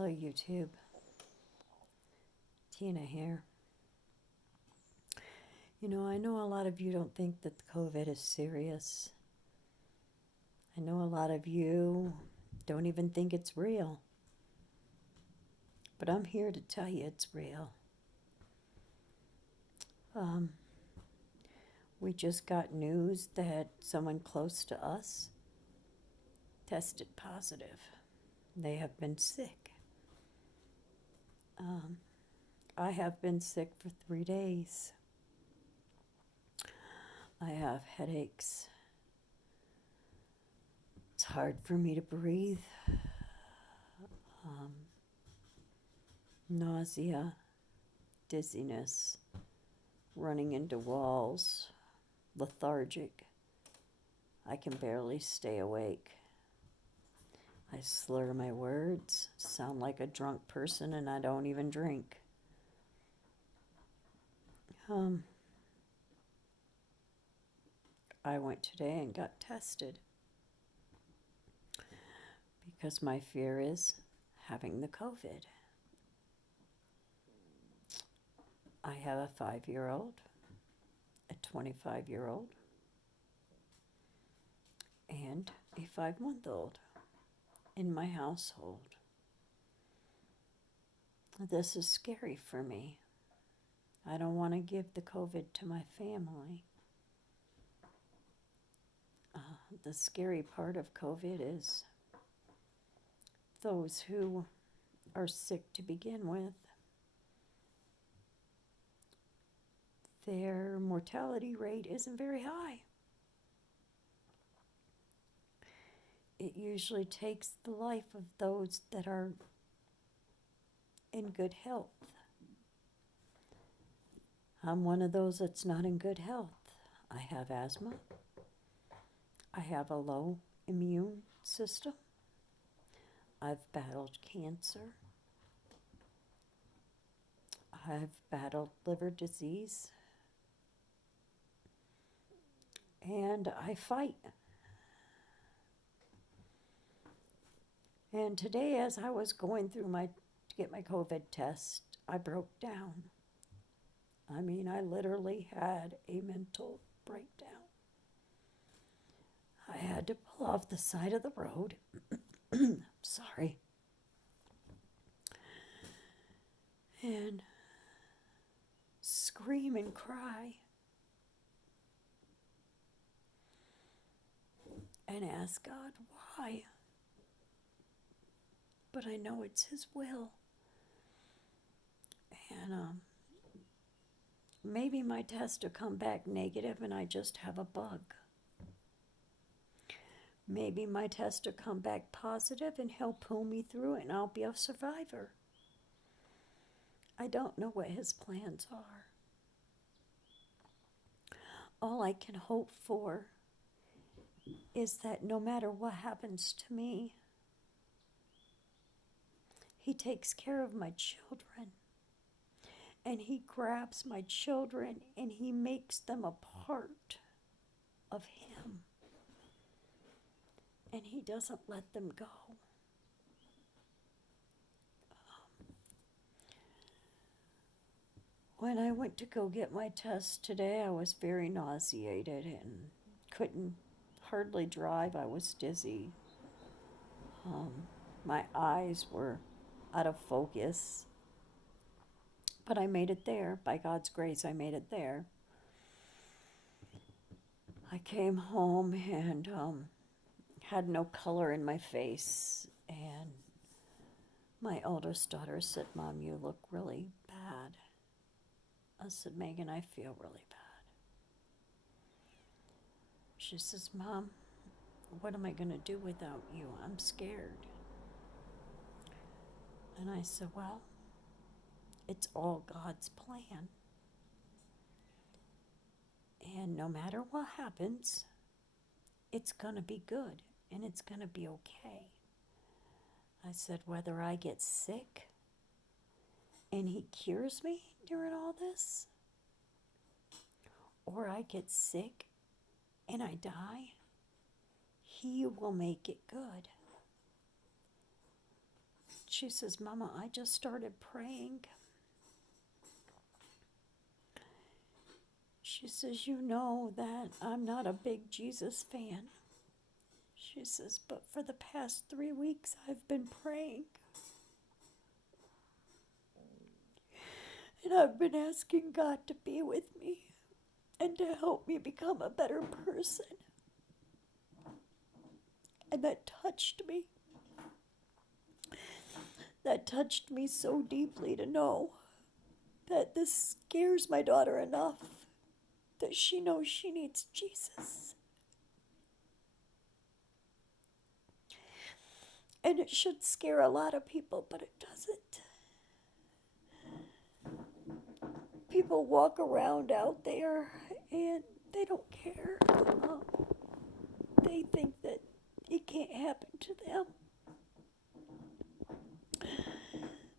Hello, YouTube. Tina here. I know a lot of you don't think that COVID is serious. I know a lot of you don't even think it's real. But I'm here to tell you it's real. Um, we just got news that someone close to us tested positive. They have been sick. I have been sick for 3 days. I have headaches. It's hard for me to breathe. Um, Nausea, dizziness, running into walls, lethargic. I can barely stay awake. I slur my words, sound like a drunk person, and I don't even drink. I went today and got tested because my fear is having the COVID. I have a 5-year-old, a 25-year-old, and a 5-month-old in my household. This is scary for me. I don't want to give the COVID to my family. The scary part of COVID is those who are sick to begin with, their mortality rate isn't very high. It usually takes the life of those that are in good health. I'm one of those that's not in good health. I have asthma. I have a low immune system. I've battled cancer. I've battled liver disease. And I fight. And today, as I was going through to get my COVID test, I broke down. I mean, I literally had a mental breakdown. I had to pull off the side of the road. Sorry. And scream and cry. And ask God why. But I know it's His will. And maybe my test will come back negative and I just have a bug. Maybe my test will come back positive and He'll pull me through it and I'll be a survivor. I don't know what His plans are. All I can hope for is that no matter what happens to me, He takes care of my children. And He grabs my children and He makes them a part of Him. And He doesn't let them go. When I went to go get my test today, I was very nauseated and couldn't hardly drive. I was dizzy. My eyes were out of focus. But I made it there. By God's grace, I made it there. I came home and had no color in my face. And my oldest daughter said, "Mom, you look really bad." I said, "Megan, I feel really bad." She says, "Mom, what am I going to do without you? I'm scared." And I said, "Well, it's all God's plan. And no matter what happens, it's going to be good and it's going to be okay." I said, "Whether I get sick and He cures me during all this, or I get sick and I die, He will make it good. She says, Mama, I just started praying. She says, you know that I'm not a big Jesus fan. She says, but for the past 3 weeks I've been praying. And I've been asking God to be with me and to help me become a better person. And that touched me. That touched me so deeply to know that this scares my daughter enough that she knows she needs Jesus. And it should scare a lot of people, but it doesn't. People walk around out there and they don't care. They think that it can't happen to them.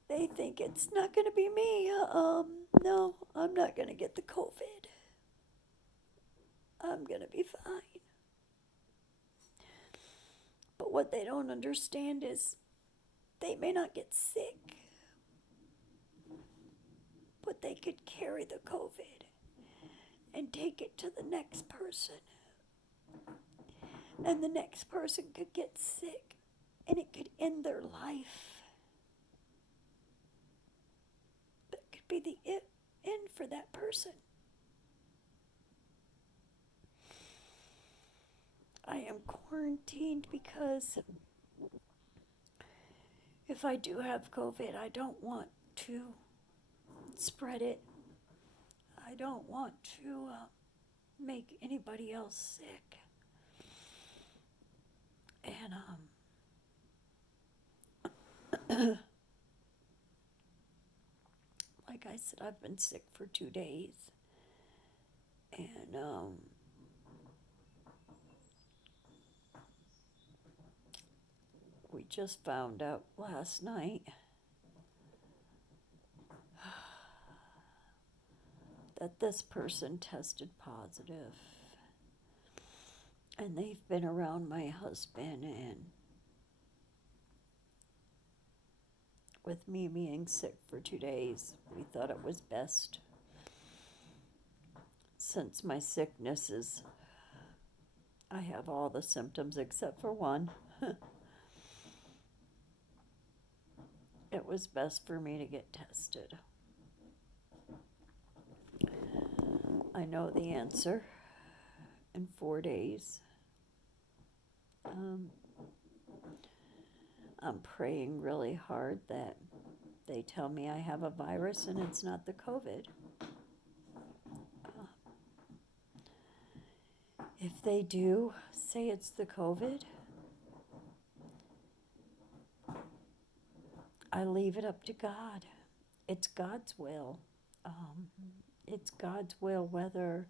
They think it's not going to be me. No, I'm not going to get the COVID. I'm going to be fine. But what they don't understand is they may not get sick, but they could carry the COVID and take it to the next person. And the next person could get sick and it could end their life. That could be the end for that person. I am quarantined because if I do have COVID, I don't want to spread it. I don't want to make anybody else sick. And like I said, I've been sick for 2 days. And we just found out last night that this person tested positive. And they've been around my husband, and with me being sick for 2 days, we thought it was best, since my sickness is, I have all the symptoms except for one. It was best for me to get tested. I know the answer in 4 days. I'm praying really hard that they tell me I have a virus and it's not the COVID. If they do say it's the COVID, I leave it up to God. It's God's will. It's God's will whether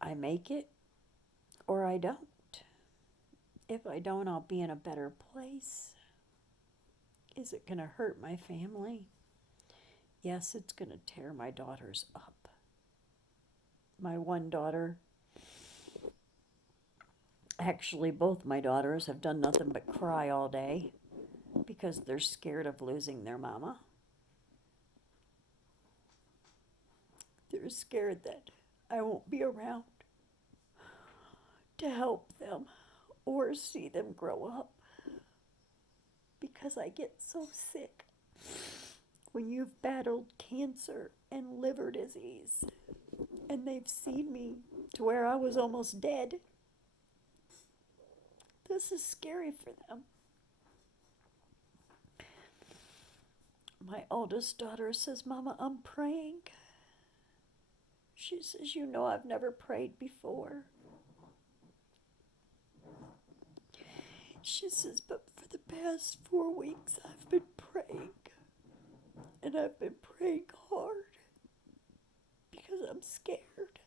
I make it or I don't. If I don't, I'll be in a better place. Is it going to hurt my family? Yes, it's going to tear my daughters up. My one daughter, actually both my daughters, have done nothing but cry all day because they're scared of losing their mama. They're scared that I won't be around to help them or see them grow up, because I get so sick. When you've battled cancer and liver disease and they've seen me to where I was almost dead, this is scary for them. My oldest daughter says, Mama, I'm praying. She says, you know, I've never prayed before. She says, but for the past 4 weeks, I've been praying. And I've been praying hard because I'm scared.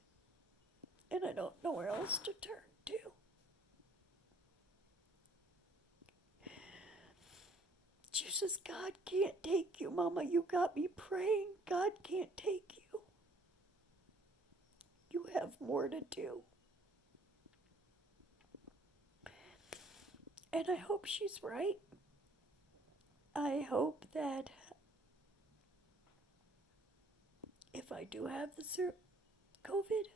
And I don't know where else to turn to. She says, God can't take you, Mama. You got me praying. God can't take you. You have more to do. And I hope she's right. I hope that if I do have the COVID,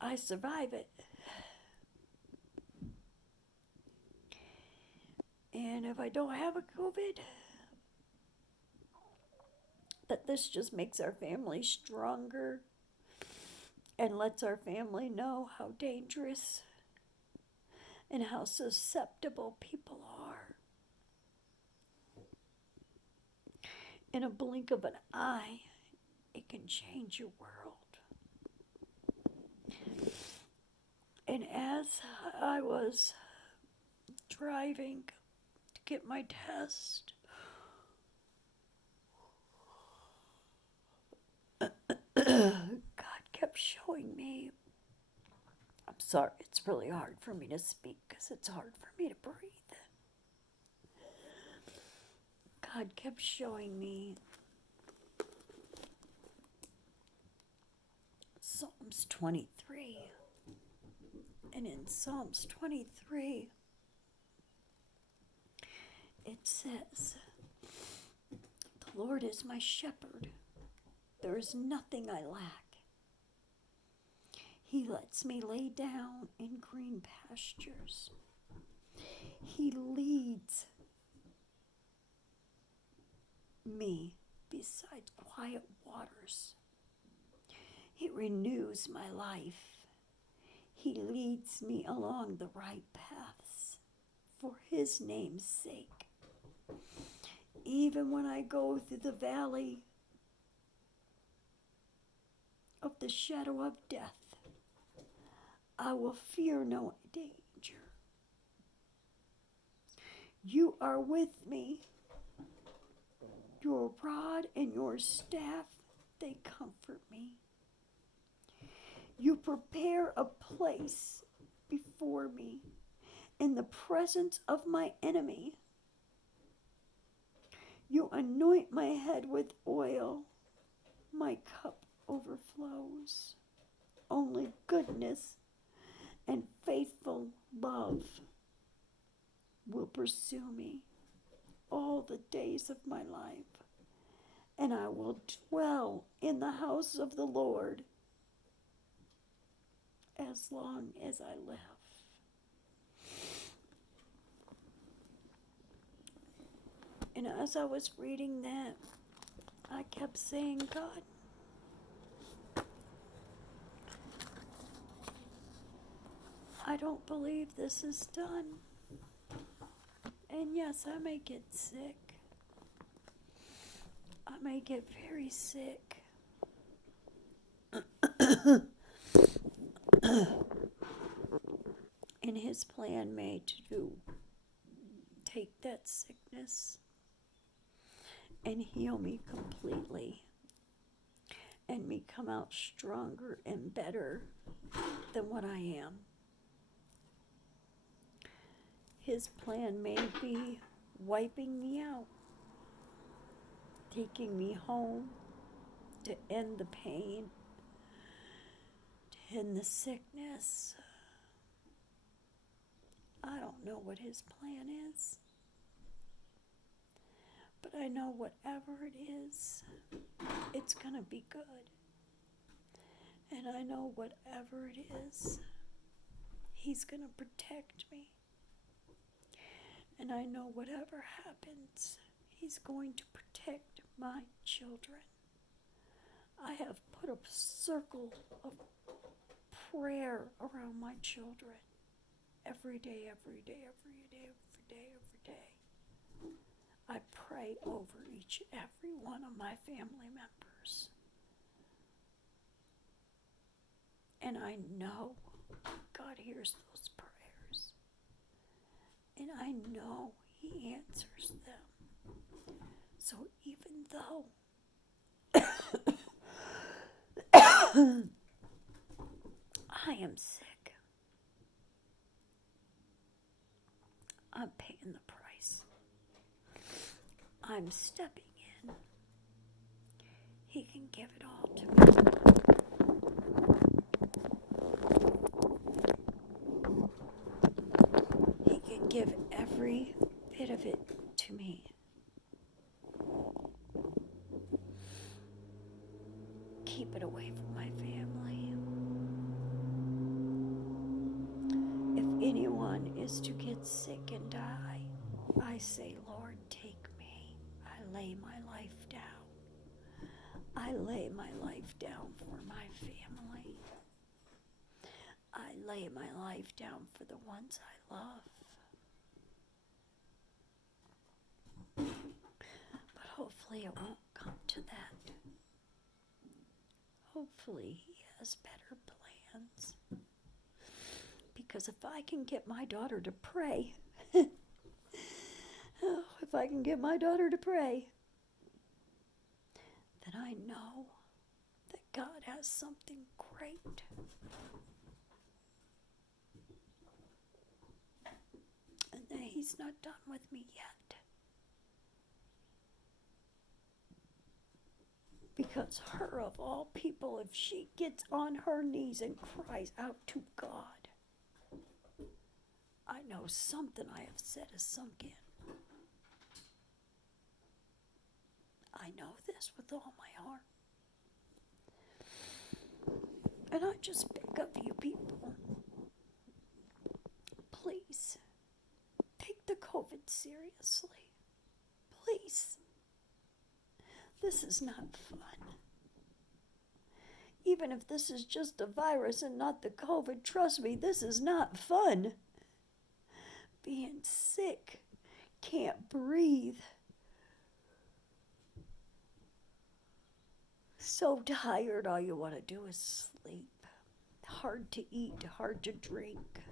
I survive it. And if I don't have a COVID, that this just makes our family stronger and lets our family know how dangerous and how susceptible people are. In a blink of an eye, it can change your world. And as I was driving to get my test, God kept showing me. I'm sorry, it's really hard for me to speak because it's hard for me to breathe. God kept showing me Psalms 23. And in Psalms 23, it says, "The Lord is my shepherd. There is nothing I lack. He lets me lay down in green pastures. He leads me beside quiet waters. He renews my life. He leads me along the right paths for his name's sake. Even when I go through the valley of the shadow of death, I will fear no danger. You are with me. Your rod and your staff, they comfort me. You prepare a place before me in the presence of my enemy. You anoint my head with oil. My cup overflows. Only goodness and faithful love will pursue me all the days of my life, and I will dwell in the house of the Lord as long as I live." And as I was reading that, I kept saying, God, I don't believe this is done. And yes, I may get sick. I may get very sick. And his plan may to take that sickness and heal me completely and me come out stronger and better than what I am. His plan may be wiping me out, taking me home to end the pain, to end the sickness. I don't know what his plan is, but I know whatever it is, it's gonna be good. And I know whatever it is, he's gonna protect me. And I know whatever happens, he's going to protect my children. I have put a circle of prayer around my children every day, every day, every day, every day, every day. I pray over each and every one of my family members. And I know God hears those prayers. And I know he answers them. So even though I am sick, I'm paying the price. I'm stepping in. He can give it all to me. He can give every bit of it to to me. Keep it away from my family. If anyone is to get sick and die, I say, Lord, take me. I lay my life down. I lay my life down for my family. I lay my life down for the ones I love. But hopefully it won't come to that. Hopefully he has better plans. Because if I can get my daughter to pray, if I can get my daughter to pray, then I know that God has something great. And that he's not done with me yet. Because her, of all people, if she gets on her knees and cries out to God, I know something I have said has sunk in. I know this with all my heart. And I just beg of you people, please, take the COVID seriously. Please. This is not fun. Even if this is just a virus and not the COVID, trust me, this is not fun. Being sick, can't breathe, so tired, all you want to do is sleep. Hard to eat, hard to drink.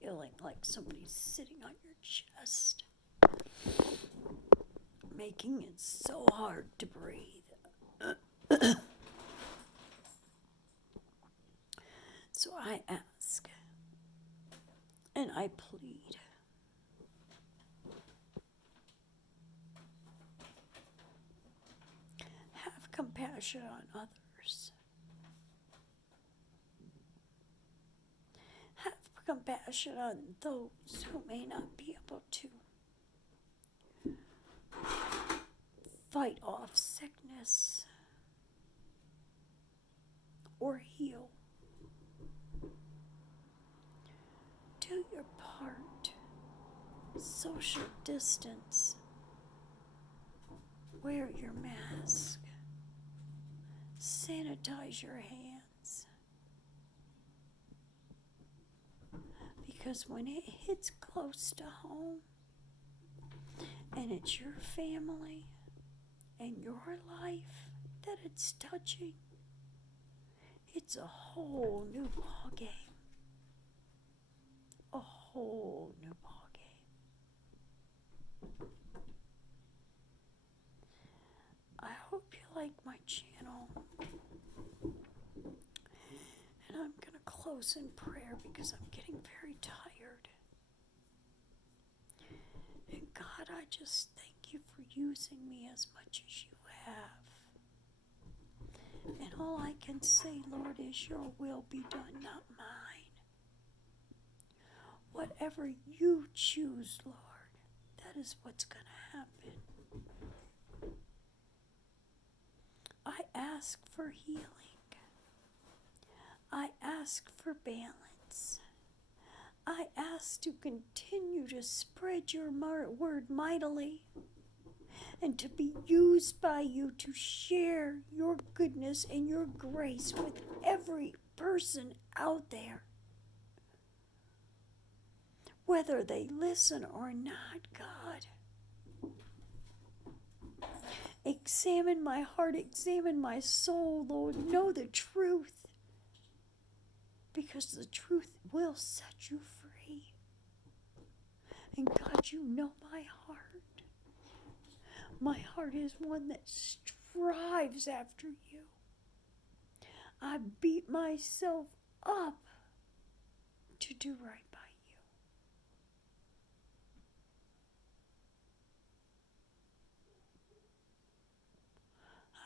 Feeling like somebody's sitting on your chest, making it so hard to breathe. So I ask, and I plead, have compassion on others. Have compassion on those who may not be able to fight off sickness or heal. Do your part. Social distance. Wear your mask. Sanitize your hands. Because when it hits close to home, and it's your family and your life that it's touching, it's a whole new ballgame. A whole new ballgame. I hope you like my channel. And I'm going to close in prayer because I'm getting very tired. And God, I just thank you for using me as much as you have. And all I can say, Lord, is your will be done, not mine. Whatever you choose, Lord, that is what's going to happen. I ask for healing. I ask for balance. I ask to continue to spread your word mightily and to be used by you to share your goodness and your grace with every person out there. Whether they listen or not, God. Examine my heart, examine my soul, Lord. Know the truth. Because the truth will set you free. And God, you know my heart. My heart is one that strives after you. I beat myself up to do right by you.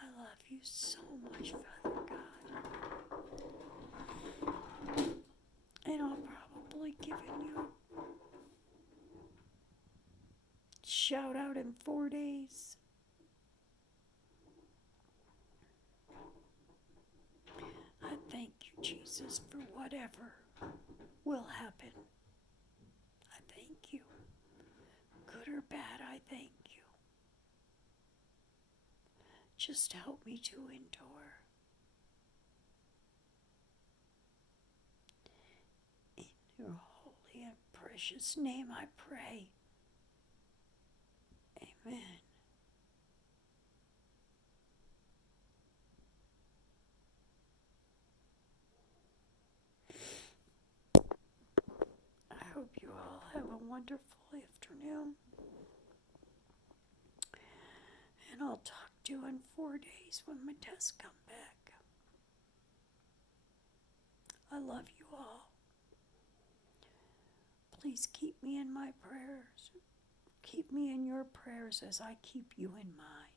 I love you so much, Father God. And I'll probably give you shout out in 4 days. I thank you, Jesus, for whatever will happen. I thank you. Good or bad, I thank you. Just help me to endure. In your holy and precious name I pray. Amen. I hope you all have a wonderful afternoon. And I'll talk to you in 4 days when my tests come back. I love you all. Please keep me in my prayers. Keep me in your prayers as I keep you in mine.